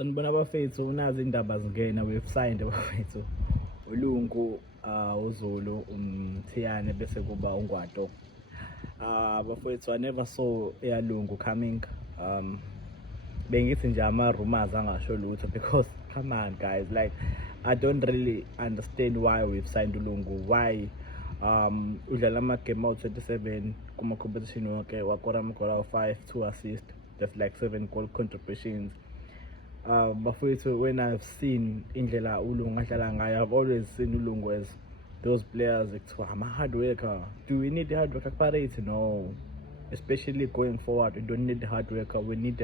Sanibona abafethu, unazi indaba zingena we've signed abafethu. uLungu, uZulu, uMthiyane bese kuba uNgwato. Bafethu, I never saw eyaLungu coming. Bengithi nje ama-rumors angasho lutho because come on guys, like I don't really understand why we've signed uLungu. Why udlala ama-game awu-27 kuma-competition wonke, wakora amagoli awu-5, 2 assists, that's like 7 goal contributions. Bafowethu, when I've seen indlela uLungu adlala ngayo, I've always seen uLungu as those players ekuthiwa ama-hard worker. Do we need the hard worker kuPirates? No, especially going forward we don't need the hard worker, we need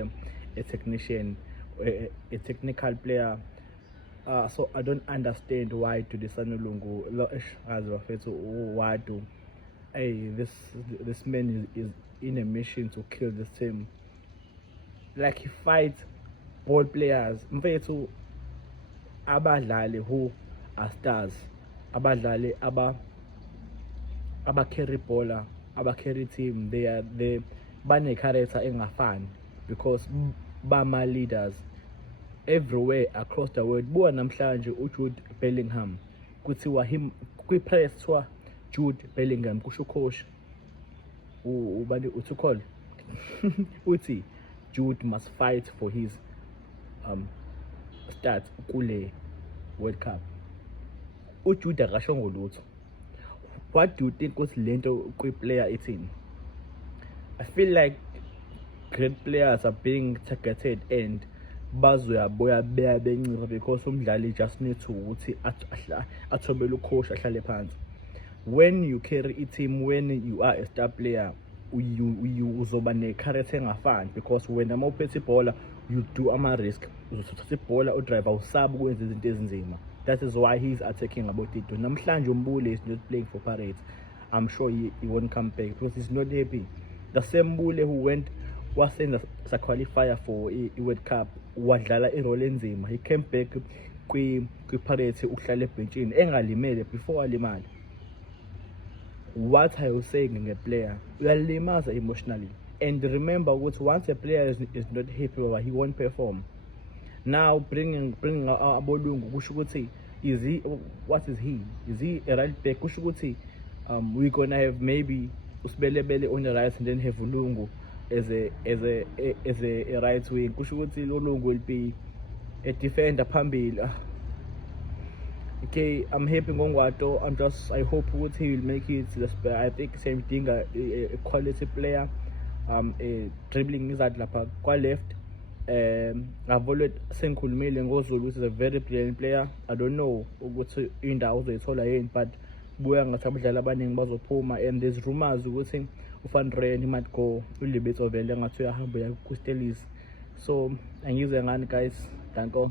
a technician, a technical player. So I don't understand why to the uLungu as bafowethu, why do this man is in a mission to kill this team. Like he fights ball players mfethu, abadlali who are stars, abadlali aba carry baller, aba carry team, they bane character engafani because bama leaders everywhere across the world. Buka namhlanje uJude Bellingham kuthiwa him kwi-press kuthiwa Jude Bellingham, kusho coach ubani uTuchel uthi Jude must fight for his start kule World Cup. uJude akashongo lutho. What do you think was lento kwi-player ithini? I feel like great players are being targeted and bazoyaboya bencipha because umdlali just need to ukuthi athobele ucoach ahlale phansi. When you carry a team, when you are a star player, you uzoba ne-character engafani because when uphethe ibhola you do ama-risk, uzothatha ibhola udriver usabe ukwenza izinto ezinzima. That is why he's attacking about it. Namhlanje uMbule is not playing for Pirates. I'm sure he won't come back because he's not happy. The same Mbule who went was in the qualifier for a World Cup wadlala irole enzima, he came back kwi-Pirates uhlala ebhentshini engalimele before alimale. What are you saying in a player? Uyalimaza emotionally. And remember, once a player is not happy, he won't perform. Now bringing Abolungu, kusho ukuthi is he, what is he? Is he a right back? Kusho ukuthi we're gonna have maybe Usbelebele on the right and then have uLungu as a right wing. Kusho ukuthi uLungu will be a defender phambili. Okay, I'm happy ngongwato. I hope he will make it. I think same thing, a quality player, a dribbling is at lapha kwa left. I've always seen Kulmile ngoZulu, which is a very brilliant player. I don't know ukuthi indawo uzoyithola yini, but buya ngathi abadlali abaningi bazophuma, and there's rumors ukuthi uVan Rijn he might go, uLibetso vele ngathi uyahamba uya kuStelis. So angize ngani guys, danko.